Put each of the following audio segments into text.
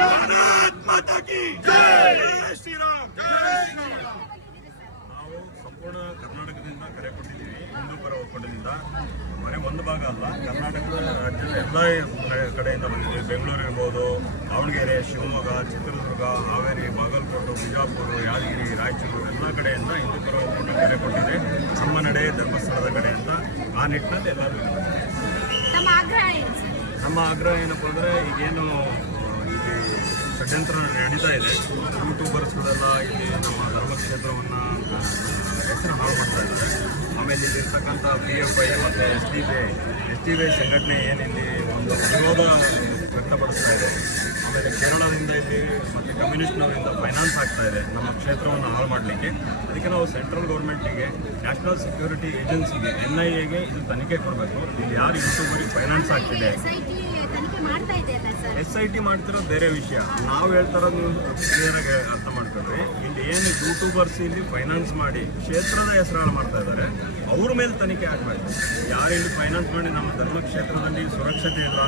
ಭಾರತ್ ಮಾತಾ ಕಿ ಜೈ ಶ್ರೀರಾಮ್ ನಾವು ಸಂಪೂರ್ಣ ಕರ್ನಾಟಕದಿಂದ ಕರೆ ಕೊಟ್ಟಿದ್ದೀವಿ. ಹಿಂದೂ ಪರ ಒಕ್ಕೂಟದಿಂದ ಮನೆ ಒಂದು ಭಾಗ ಅಲ್ಲ, ಕರ್ನಾಟಕದ ರಾಜ್ಯದ ಎಲ್ಲ ಕಡೆಯಿಂದ ಬಂದಿದ್ದೀವಿ. ಬೆಂಗಳೂರು ಇರ್ಬೋದು, ದಾವಣಗೆರೆ, ಶಿವಮೊಗ್ಗ, ಚಿತ್ರದುರ್ಗ, ಹಾವೇರಿ, ಬಾಗಲಕೋಟೆ, ಬಿಜಾಪುರ, ಯಾದಗಿರಿ, ರಾಯಚೂರು ಎಲ್ಲ ಕಡೆಯಿಂದ ಹಿಂದೂ ಪರ ಒಕ್ಕೂಟ ಕರೆ ಕೊಟ್ಟಿದೆ. ನಮ್ಮ ನಡೆ ಧರ್ಮಸ್ಥಳದ ಕಡೆ ಅಂತ. ಆ ನಿಟ್ಟಿನಲ್ಲಿ ಎಲ್ಲರೂ ನಮ್ಮ ಆಗ್ರಹ ಏನಪ್ಪ ಅಂದರೆ, ಈಗೇನು ಇಲ್ಲಿ ಷಡ್ಯಂತ್ರ ನಡೀತಾ ಇದೆ, ಯೂಟ್ಯೂಬರ್ಸ್ಗಳೆಲ್ಲ ಇಲ್ಲಿ ನಮ್ಮ ಧರ್ಮಕ್ಷೇತ್ರವನ್ನು ಹೆಸರು ಹಾಳು ಮಾಡ್ತಾ ಇದ್ದಾರೆ. ಆಮೇಲೆ ಇಲ್ಲಿರ್ತಕ್ಕಂಥ PFI ಮತ್ತು SDBI ಸಂಘಟನೆ ಏನಿಲ್ಲಿ ಒಂದು ವಿರೋಧ ವ್ಯಕ್ತಪಡಿಸ್ತಾ ಇದೆ. ಆಮೇಲೆ ಕೇರಳದಿಂದ ಇಲ್ಲಿ ಮತ್ತು ಕಮ್ಯುನಿಸ್ಟ್ನವರಿಂದ ಫೈನಾನ್ಸ್ ಆಗ್ತಾ ಇದೆ ನಮ್ಮ ಕ್ಷೇತ್ರವನ್ನು ಹಾಳು ಮಾಡಲಿಕ್ಕೆ. ಅದಕ್ಕೆ ನಾವು ಸೆಂಟ್ರಲ್ ಗೌರ್ಮೆಂಟಿಗೆ, ನ್ಯಾಷನಲ್ ಸೆಕ್ಯೂರಿಟಿ ಏಜೆನ್ಸಿಗೆ, NIAಗೆ ಇದು ತನಿಖೆ ಕೊಡಬೇಕು. ಇಲ್ಲಿ ಯಾರು ಯೂಟ್ಯೂಬರಿಗೆ ಫೈನಾನ್ಸ್ ಆಗ್ತಿದೆ. SIT ಮಾಡ್ತಿರೋದು ಬೇರೆ ವಿಷಯ. ನಾವು ಹೇಳ್ತಾರೋದು ನೀವು ಕ್ಲಿಯರಾಗಿ ಅರ್ಥ ಮಾಡ್ಕೊಂಡ್ರಿ. ಇಲ್ಲಿ ಏನು ಯೂಟ್ಯೂಬರ್ಸ್ ಇಲ್ಲಿ ಫೈನಾನ್ಸ್ ಮಾಡಿ ಕ್ಷೇತ್ರದ ಹೆಸರು ಮಾಡ್ತಾ ಇದ್ದಾರೆ, ಅವ್ರ ಮೇಲೆ ತನಿಖೆ ಆಗಬೇಕು. ಯಾರು ಇಲ್ಲಿ ಫೈನಾನ್ಸ್ ಮಾಡಿ ನಮ್ಮ ಧರ್ಮಕ್ಷೇತ್ರದಲ್ಲಿ ಸುರಕ್ಷತೆ ಇಲ್ಲ,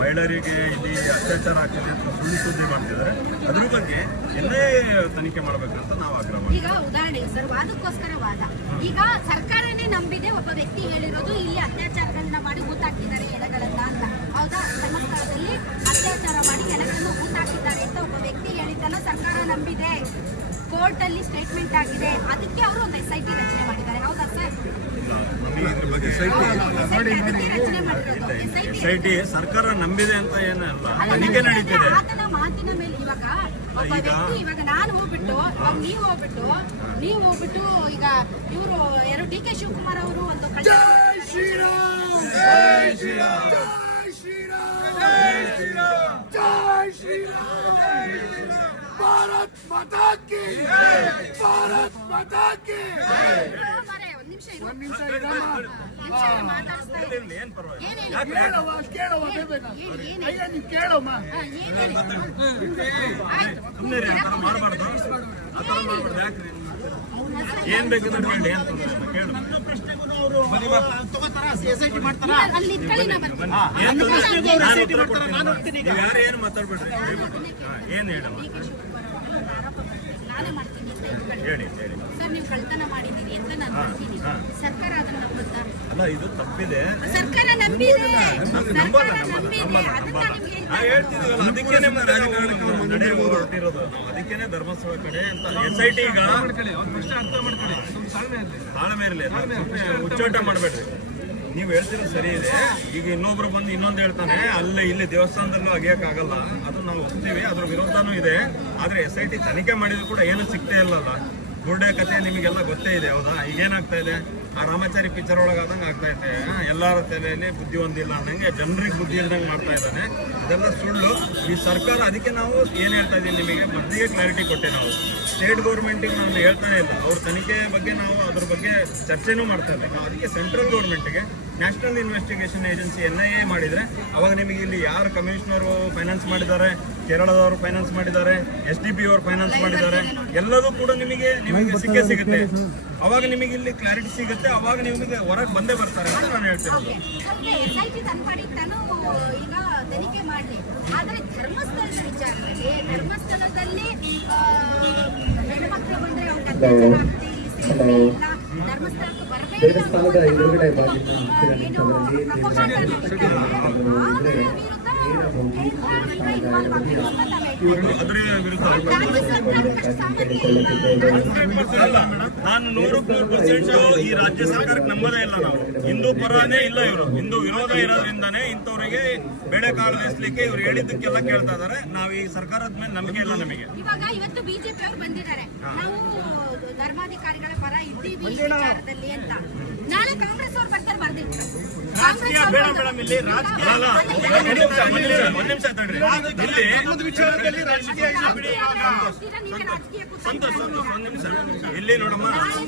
ಮಹಿಳೆಯರಿಗೆ ಇಲ್ಲಿ ಅತ್ಯಾಚಾರ ಆಗ್ತಿದೆ ಅಂತ ಸುಳ್ಳು ಸುದ್ದಿ ಮಾಡ್ತಿದ್ದಾರೆ, ಅದ್ರ ಬಗ್ಗೆ ಎಲ್ಲೇ ತನಿಖೆ ಮಾಡಬೇಕಂತ ನಾವು ಆಗ್ರಹ ಮಾಡ್ತೀವಿ. ಈಗ ಉದಾಹರಣೆಗೆ ಸರ್, ವಾದಕ್ಕೋಸ್ಕರ ವಾದ. ಈಗ ಸರ್ಕಾರನೇ ನಂಬಿದೆ, ಒಬ್ಬ ವ್ಯಕ್ತಿ ಹೇಳಿರೋದು ಇಲ್ಲಿ ಅತ್ಯಾಚಾರಗಳನ್ನ ಮಾಡಿ ಊತಾಕ್ತಿದ್ದಾರೆ ಎಳೆಗಳನ್ನ ಅಂತ. ಹೌದಾ? ಧರ್ಮಸ್ಥಳದಲ್ಲಿ ಅತ್ಯಾಚಾರ ಮಾಡಿ ಎಳೆಗಳನ್ನು ಊತಾಕಿದ್ದಾರೆ ಅಂತ ಒಬ್ಬ ವ್ಯಕ್ತಿ ಹೇಳಿದ್ದನ್ನ ಸರ್ಕಾರ ನಂಬಿದೆ, ಕೋರ್ಟ್ ಅಲ್ಲಿ ಸ್ಟೇಟ್ಮೆಂಟ್ ಆಗಿದೆ. ಅದಕ್ಕೆ ಅವರು ಒಂದು SIT ರಚನೆ ಮಾಡಿದ್ದಾರೆ. ಹೌದಾ ಸರ್? SIT ಸರ್ಕಾರ ನಂಬಿದೆ ಅಂತ ಏನಲ್ಲ, ತನಿಖೆ ನಡೀತಿದೆ. ಆತನ ಮಾತಿನ ಮೇಲೆ ಇವಾಗ ಒಬ್ಬ ವ್ಯಕ್ತಿ, ಇವಾಗ ನಾನು ಹೋಗ್ಬಿಟ್ಟು, ನೀವು ಹೋಗ್ಬಿಟ್ಟು ಈಗ ಇವರು ಯಾರು DK ಶಿವಕುಮಾರ್ ಅವರು ಒಂದು ಭಾರತ್ ಮಾತಾ ಕಿ ಭಾರತ್ ಮಾತಾ ಕಿ ಒಂದ್ ನಿಮಿಷ ಕೇಳಮ್ಮ. ಏನ್ ಬೇಕಿದ್ರೆ ಕೇಳಿ ಅಂತ ಕೇಳಿ. ಯಾರು ಏನು ಮಾತಾಡ್ಬೇಡ್ರಿ, ಏನ್ ಹೇಳಮ್ಮ ಹೇಳಿ. ಸರ್, ನೀವು ಕಳ್ತನ ಮಾಡಿದ್ದೀರಿ ಅಂತ ನಾನು ಮಾಡ್ತೀನಿ. ಸರ್ಕಾರ ಅದನ್ನ ನಂಬುತ್ತಾ? ಅಲ್ಲ, ಇದು ತಪ್ಪಿದೆ. ಸರ್ಕಾರ ನಂಬಿದೆ, ಅದಕ್ಕೇನೆ ನಡೆ ಹೊರಟಿರೋದು. ಅದಕ್ಕೇನೆ ಧರ್ಮಸ್ಥಳ ಕಡೆ ಅಂತ SIT ಈಗ ತಾಳ್ಮೆ ಇರಲಿ, ಉಚ್ಚಾಟ ಮಾಡಬೇಡ್ರಿ. ನೀವು ಹೇಳ್ತಿರೋದು ಸರಿ ಇದೆ. ಈಗ ಇನ್ನೊಬ್ರು ಬಂದು ಇನ್ನೊಂದು ಹೇಳ್ತಾನೆ, ಅಲ್ಲೇ ಇಲ್ಲಿ ದೇವಸ್ಥಾನದಲ್ಲೂ ಅಗಿಯೋಕ್ಕಾಗಲ್ಲ, ಅದು ನಾವು ಒಪ್ತೀವಿ, ಅದ್ರ ವಿರೋಧನೂ ಇದೆ. ಆದರೆ SIT ತನಿಖೆ ಮಾಡಿದ್ರು ಕೂಡ ಏನು ಸಿಗ್ತೇ ಇಲ್ಲಲ್ಲ. ಗುಡ್ಡೆ ಕಥೆ ನಿಮಗೆಲ್ಲ ಗೊತ್ತೇ ಇದೆ. ಹೌದಾ? ಈಗೇನಾಗ್ತಾ ಇದೆ, ಆ ರಾಮಾಚಾರಿ ಪಿಕ್ಚರ್ ಒಳಗಾದಂಗೆ ಆಗ್ತಾ ಇದೆ. ಎಲ್ಲರ ತಲೆಯಲ್ಲಿ ಬುದ್ಧಿ ಹೊಂದಿಲ್ಲ ಅನ್ನಂಗೆ ಜನರಿಗೆ ಬುದ್ಧಿ ಇಲ್ದಂಗೆ ಮಾಡ್ತಾ ಇದ್ದಾನೆ. ಅದೆಲ್ಲ ಸುಳ್ಳು. ಈ ಸರ್ಕಾರ, ಅದಕ್ಕೆ ನಾವು ಏನು ಹೇಳ್ತಾ ಇದ್ದೀವಿ, ನಿಮಗೆ ಮೊದಲಿಗೆ ಕ್ಲಾರಿಟಿ ಕೊಟ್ಟೆ. ನಾವು ಸ್ಟೇಟ್ ಗೌರ್ಮೆಂಟಿಗೆ ನಾವು ಹೇಳ್ತಾನೆ ಇಲ್ಲ, ಅವ್ರ ತನಿಖೆ ಬಗ್ಗೆ ನಾವು ಅದ್ರ ಬಗ್ಗೆ ಚರ್ಚೆನೂ ಮಾಡ್ತಾ ಇಲ್ಲ. ನಾವು ಅದಕ್ಕೆ ಸೆಂಟ್ರಲ್ ಗೌರ್ಮೆಂಟ್ಗೆ ನ್ಯಾಷನಲ್ ಇನ್ವೆಸ್ಟಿಗೇಷನ್ ಏಜೆನ್ಸಿ NIA ಮಾಡಿದರೆ, ಅವಾಗ ನಿಮಗೆ ಇಲ್ಲಿ ಯಾರು ಕಮಿಷನರು ಫೈನಾನ್ಸ್ ಮಾಡಿದ್ದಾರೆ, ಕೇರಳದವರು ಫೈನಾನ್ಸ್ ಮಾಡಿದ್ದಾರೆ, SDB ಅವರು ಫೈನಾನ್ಸ್ ಮಾಡಿದ್ದಾರೆ, ಎಲ್ಲದೂ ಕೂಡ ನಿಮಗೆ ಸಿಕ್ಕೇ ಸಿಗುತ್ತೆ. ಅವಾಗ ನಿಮಗೆ ಇಲ್ಲಿ ಕ್ಲಾರಿಟಿ ಸಿಗುತ್ತೆ. ಅವಾಗ ನಿಮಗೆ ಹೊರಗೆ ಬಂದೇ ಬರ್ತಾರೆ ಅಂತ ನಾನು ಹೇಳ್ತಿರೋದು. ಈಗ ತನಿಖೆ ಮಾಡಲಿ. ಆದರೆ ಧರ್ಮಸ್ಥಳದ ವಿಚಾರದಲ್ಲಿ, ಧರ್ಮಸ್ಥಳದಲ್ಲಿ ಹೆಣ್ಮಕ್ಳು ಬಂದ್ರೆ ಧರ್ಮಸ್ಥಳಕ್ಕೆ ದೇವಸ್ಥಾನದ ಎದುರುಗಡೆ ನಾನು 100% ಈ ರಾಜ್ಯ ಸರ್ಕಾರಕ್ಕೆ ನಂಬೋದೇ ಇಲ್ಲ. ನಾವು ಹಿಂದೂ ಪರನೇ ಇಲ್ಲ, ಇವರು ಹಿಂದೂ ವಿರೋಧ ಇರೋದ್ರಿಂದಾನೇ ಇಂಥವ್ರಿಗೆ ಬೆಳೆ ಕಾಳು ಬೇಯಿಸ್ಲಿಕ್ಕೆ ಇವ್ರು ಹೇಳಿದ್ದಕ್ಕೆಲ್ಲ ಕೇಳ್ತಾ ಇದಾರೆ. ನಾವು ಈ ಸರ್ಕಾರದ ಮೇಲೆ ನಂಬಿಕೆ ಇಲ್ಲ ನಮಗೆ. ಇವಾಗ ಇವತ್ತು BJP ಅವರು ಬಂದಿದ್ದಾರೆ, ನಾವು ಧರ್ಮಾಧಿಕಾರಿಗಳ ಪರ ಇದ್ದೀವಿ ವಿಚಾರದಲ್ಲಿ ಅಂತ. ನಾಳೆ ಕಾಂಗ್ರೆಸ್ ಅವ್ರು ಬರ್ತಾರೆ, ಬರ್ದಿಲ್ಲ. ರಾಜಕೀಯ ಬೇಡ ಮೇಡಮ್, ಇಲ್ಲಿ ರಾಜಕೀಯ ಒಂದ್ ನಿಮಿಷ ತಡ್ರಿ. ಇಲ್ಲಿ ನೋಡಮ್ಮ,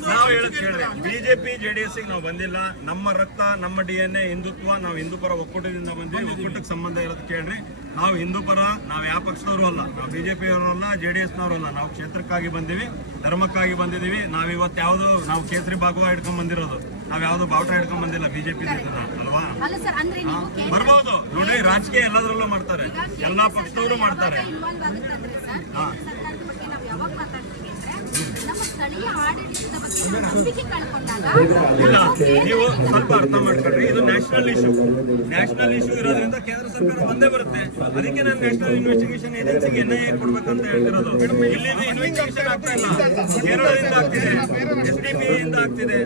ನಾವು ಹೇಳೋದು ಕೇಳ್ರಿ, BJP JDS ನಾವು ಬಂದಿಲ್ಲ. ನಮ್ಮ ರಕ್ತ, ನಮ್ಮ DNA ಹಿಂದುತ್ವ. ನಾವು ಹಿಂದೂ ಪರ ಒಕ್ಕೂಟದಿಂದ ಬಂದ್ವಿ. ಒಕ್ಕೂಟಕ್ಕೆ ಸಂಬಂಧ ಇರೋದು ಕೇಳ್ರಿ. ನಾವು ಹಿಂದೂ ಪರ, ನಾವು ಯಾವ ಪಕ್ಷದವರು ಅಲ್ಲ, ನಾವು ಬಿಜೆಪಿಯವರು ಅಲ್ಲ, JDS ನವರು ಅಲ್ಲ. ನಾವು ಕ್ಷೇತ್ರಕ್ಕಾಗಿ ಬಂದೀವಿ, ಧರ್ಮಕ್ಕಾಗಿ ಬಂದಿದ್ದೀವಿ. ನಾವು ಇವತ್ತು ಯಾವುದು ನಾವು ಕೇಸರಿ ಬಾಗುವ ಹಿಡ್ಕೊಂಡ್ ಬಂದಿರೋದು, ನಾವು ಯಾವ್ದು ಬಾವುಟ ಹಿಡ್ಕೊಂಡ್ ಬಂದಿಲ್ಲ ಬಿಜೆಪಿ ಅಲ್ವಾ. ಅಲ್ಲ ಸರ್, ಅಂದ್ರೆ ನೀವು ಬರ್ಬೋದು ನೋಡಿ, ರಾಜಕೀಯ ಎಲ್ಲದರಲ್ಲೂ ಮಾಡ್ತಾರೆ, ಎಲ್ಲಾ ಪಕ್ಷದವರು ಮಾಡ್ತಾರೆ. ಇನ್ವಾಲ್ವ್ ಆಗುತ್ತಂದ್ರೆ ಸರ್, ಸರ್ಕಾರದ ಬಗ್ಗೆ ನಾವು ಯಾವಾಗ ಮಾತಾಡ್ತೀವಿ ಅಂದ್ರೆ ನಮ್ಮ ಸ್ಥಳೀಯ ಆಡಳಿತದ ಬಗ್ಗೆ ನಾವು ನಂಬಿಕೆ ಕಳ್ಕೊಂಡಾಗ ಇಲ್ಲ, ನೀವು ಸ್ವಲ್ಪ ಅರ್ಥ ಮಾಡ್ಕೊಳ್ರಿ. ಇದು ನ್ಯಾಷನಲ್ ಇಶ್ಯೂ ಇರೋದ್ರಿಂದ ಕೇಂದ್ರ ಸರ್ಕಾರ ಬಂದೇ ಬರುತ್ತೆ. ಅದಕ್ಕೆ ನಾನು ನ್ಯಾಷನಲ್ ಇನ್ವೆಸ್ಟಿಗೇಷನ್ ಏಜೆನ್ಸಿಗೆ NIA ಕೊಡ್ಬೇಕಂತ ಹೇಳ್ತಿರೋದು. ಇಲ್ಲಿ ಇನ್ವೆಸ್ಟಿಗೇಷನ್ ಆಗ್ತಾ ಇಲ್ಲ, ಕೇರಳದಿಂದ ಆಗ್ತಿದೆ, SDPI ಇಂದ ಆಗ್ತಿದೆ.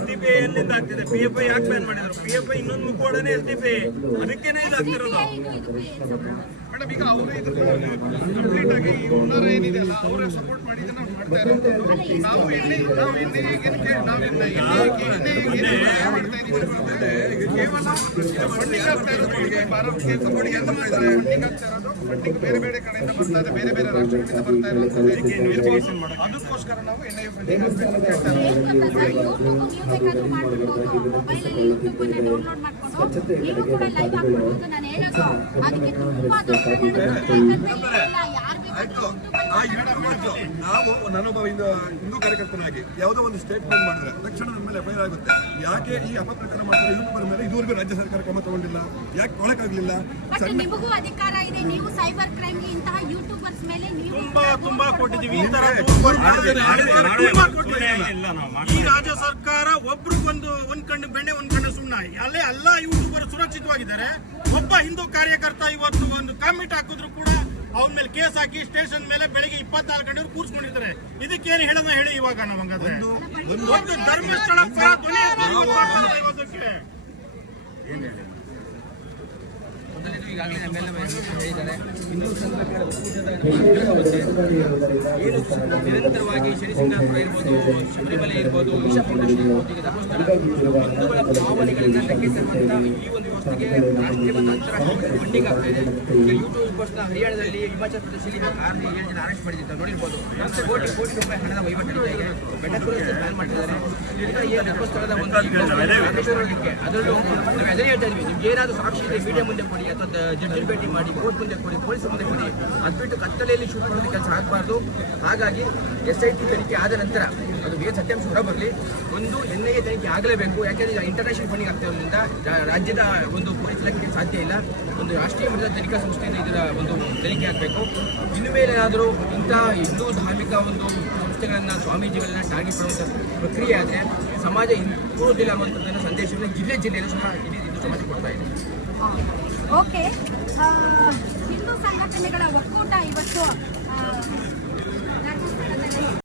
SDPI ಎಲ್ಲಿಂದ ಆಗ್ತಿದೆ? PFI ಯಾಕೆ ಬ್ಯಾನ್ ಮಾಡಿದ್ರು? PFI ಇನ್ನೊಂದು ಮುಖವಾಡನೆ SDPI, ಅದಕ್ಕೇನೆ ಇದು ಆಗ್ತಿರೋದು. ಮೇಡಮ್, ಈಗ ಅವರು ಕಂಪ್ಲೀಟ್ ಆಗಿ ಈ ಹುನ್ನಾರ ಏನಿದೆ ಅಲ್ಲ, ಅವರೇ ಸಪೋರ್ಟ್ ಮಾಡಿ ಇದನ್ನ ಮಾಡ್ತಾ ಇರೋದು. ನಾವು ಎಣ್ಣೆ ಮಾಡ್ತಾ ಇದೀವಿ ಕೇವಲ ಫಂಡಿಂಗ್ ಆಗ್ತಾ ಇರೋದು. ಭಾರತಕ್ಕೆ ಸಪೋರ್ಟ್ ಅಂತ ಮಾಡ್ತಾರೆ, ಫಂಡಿಂಗ್ ಆಗ್ತಾ ಇರೋದು. ಫಂಡಿಂಗ್ ಬೇರೆ ಬೇರೆ ಕಡೆಯಿಂದ ಬರ್ತಾ ಇದೆ, ಬೇರೆ ಬೇರೆ ರಾಷ್ಟ್ರಗಳಿಂದ ಬರ್ತಾ ಇರೋದು. ಅದಕ್ಕೋಸ್ಕರ ನಾವು NIA ಫಂಡಿಂಗ್ ಆಗ್ಬೇಕು ಅಂತ ಹೇಳ್ತಾ ಇರೋದು. ನೀವು ಬೇಕಾದ್ರೂ ಮಾಡ್ಬಿಡ್ಬೋದು, ಮೊಬೈಲಲ್ಲಿ ಯೂಟ್ಯೂಬ್ ಅನ್ನ ಡೌನ್ಲೋಡ್ ಮಾಡ್ಕೊಂಡು ನೀವು ಕೂಡ ಲೈವ್ ಹಾಕ್ಬಿಡ್ಬೋದು. ನಾನು ಹೇಳೋದು ಅದಕ್ಕೆ ತುಂಬಾ ದೊಡ್ಡ ಯಾರು ಬೇಕಾದ್ರೂ ನಾವು ನಾನೊಬ್ಬ ಹಿಂದೂ ಕಾರ್ಯಕರ್ತನಾಗಿ ಯಾವುದೋ ಒಂದು ಸ್ಟೇಟ್ಮೆಂಟ್ ಮಾಡಿದ್ರೆ ತಕ್ಷಣ ನಮ್ಮ ಮೇಲೆ FIR ಆಗುತ್ತೆ. ಯಾಕೆ ಈ ಅಪಪ್ರಚಾರ ಮಾಡ್ತಾರೆ ಯೂಟ್ಯೂಬರ್ ಮೇಲೆ ಇದುವರೆಗೂ ರಾಜ್ಯ ಸರ್ಕಾರ ಕ್ರಮ ತಗೊಂಡಿಲ್ಲ? ಯಾಕೆ ಒಳಕಾಗ್ಲಿಲ್ಲ? ಬಟ್ ನಿಮಗೂ ಅಧಿಕಾರ ಇದೆ, ನೀವು ಸೈಬರ್ ಕ್ರೈಮ್ಗೆ ಇಂತಹ ಯೂಟ್ಯೂಬರ್ಸ್ ಮೇಲೆ ನೀವು ತುಂಬಾ ಕೊಟ್ಟಿದ್ದೀವಿ. ಈ ತರ ಈ ರಾಜ್ಯ ಸರ್ಕಾರ ಒಬ್ರಿಗೊಂದು ಒಂದ್ ಕಣ್ಣು ಬೆಣ್ಣೆ ಒಂದ್ ಕಣ್ಣು ಸುಣ್ಣ. ಅಲ್ಲೇ ಎಲ್ಲ ಯೂಟ್ಯೂಬರ್ ಸುರಕ್ಷಿತವಾಗಿದ್ದಾರೆ. ಒಬ್ಬ ಹಿಂದೂ ಕಾರ್ಯಕರ್ತ ಇವತ್ತು ಒಂದು ಕಾಮೆಂಟ್ ಹಾಕಿದ್ರು ಕೂಡ ಅವನ ಮೇಲೆ ಕೇಸ್ ಹಾಕಿ ಸ್ಟೇಷನ್ ಮೇಲೆ ಬೆಳಿಗ್ಗೆ 24 ಗಂಟೆ ಕೂರ್ಸ್ಕೊಂಡಿರ್ತಾರೆ. ಇದಕ್ಕೇನು ಹೇಳೋಣ ಹೇಳಿ ಇವಾಗ ನಮಗಾದ್ರೆ ಒಂದು ಧರ್ಮಸ್ಥಳ ಪರ ಧ್ವನಿ ಇವತ್ತಕ್ಕೆ ಈಗಾಗಲೇ ಹೇಳಿದ್ದಾರೆ. ಹಿಂದೂ ಸಂಘಟನೆಗಳ ಏನು ನಿರಂತರವಾಗಿ ಶನಿಸಿಂಗಾಪುರ ಇರ್ಬೋದು, ಶಬರಿಮಲೆ ಇರ್ಬೋದು, ಈಶಾ ಫೌಂಡೇಶನ್ ಇರ್ಬೋದು, ಈಗ ಧರ್ಮಸ್ಥಳ ಹಿಂದೂಗಳ ಭಾವನೆಗಳನ್ನ ಧಕ್ಕೆ ತರುವಂತ ಈ ಒಂದು ವ್ಯವಸ್ಥೆಗೆ ರಾಷ್ಟ್ರೀಯ ಮತ್ತು ಅಂತಾರಾಷ್ಟ್ರೀಯ ಫಂಡಿಂಗ್ ಆಗ್ತಾ ಇದೆ. ಈಗ ಯೂಟ್ಯೂಬರ್ಸ್ನ ಹರಿಯಾಣದಲ್ಲಿ, ಹಿಮಾಚಲ ಪ್ರದೇಶದಲ್ಲಿ 6-7 ಜನ ಅರೆಸ್ಟ್ ಮಾಡಿದ್ದಾರೆ, ನೋಡಿರ್ಬೋದು. ಕೋಟಿ ರೂಪಾಯಿ ಹಣದ ವಹಿವಾಟು ಇದೆ. ಬೆಟ್ಟಕೂರಲ್ಲಿ ಬ್ಯಾನ್ ಮಾಡ್ತಿದ್ದಾರೆ. ಈ ಧರ್ಮಸ್ಥಳದ ಒಂದು ಅದರಲ್ಲೂ ನಾವು ಎದುರು ಹೇಳ್ತಾ ಇದ್ವಿ, ನಿಮ್ಗೆ ಏನಾದರೂ ಸಾಕ್ಷಿ ಇದೆ ಮೀಡಿಯಾ ಮುಂದೆ ಕೊಡಿ, ಅಥವಾ ಜಡ್ಜಿ ಭೇಟಿ ಮಾಡಿ, ಕೋರ್ಟ್ ಮುಂದೆ ಕೊಡಿ, ಪೊಲೀಸ್ ಮುಂದೆ ಕೊಡಿ. ಅದು ಬಿಟ್ಟು ಕತ್ತಲೆಯಲ್ಲಿ ಶೂಟ್ ಮಾಡೋದು ಕೆಲಸ ಆಗಬಾರ್ದು. ಹಾಗಾಗಿ SIT ತನಿಖೆ ಆದ ನಂತರ ಅದು ಬೇರೆ ಸತ್ಯಾಂಶ ಹೊರಬರಲಿ. ಒಂದು NIA ತನಿಖೆ ಆಗಲೇಬೇಕು. ಯಾಕೆಂದರೆ ಇಂಟರ್ನ್ಯಾಷನಲ್ ಫಂಡಿಂಗ್ ಆಗ್ತಿರೋದ್ರಿಂದ ರಾಜ್ಯದ ಒಂದು ಪೊಲೀಸ್ ಇಲಾಖೆಗೆ ಸಾಧ್ಯ ಇಲ್ಲ. ಒಂದು ರಾಷ್ಟ್ರೀಯ ಮಟ್ಟದ ತನಿಖಾ ಸಂಸ್ಥೆಯಿಂದ ಇದರ ಒಂದು ತನಿಖೆ ಆಗಬೇಕು. ಇನ್ನು ಮೇಲೆ ಏನಾದರೂ ಇಂಥ ಹಿಂದೂ ಧಾರ್ಮಿಕ ಒಂದು ಸಂಸ್ಥೆಗಳನ್ನು, ಸ್ವಾಮೀಜಿಗಳನ್ನ ಟಾರ್ಗೆಟ್ ಮಾಡುವಂಥ ಪ್ರಕ್ರಿಯೆ ಆದರೆ ಸಮಾಜ ಹಿಂದುಳಿದಿಲ್ಲ ಅನ್ನುವಂಥದ್ದನ್ನು ಸಂದೇಶವನ್ನು ಜಿಲ್ಲೆಯಲ್ಲೂ ಸಹ ಇಡೀ ಹಿಂದೂ ಸಮಾಜ ಕೊಡ್ತಾ ಇದೆ. ಓಕೆ, ಹಿಂದೂ ಸಂಘಟನೆಗಳ ಒಕ್ಕೂಟ ಇವತ್ತು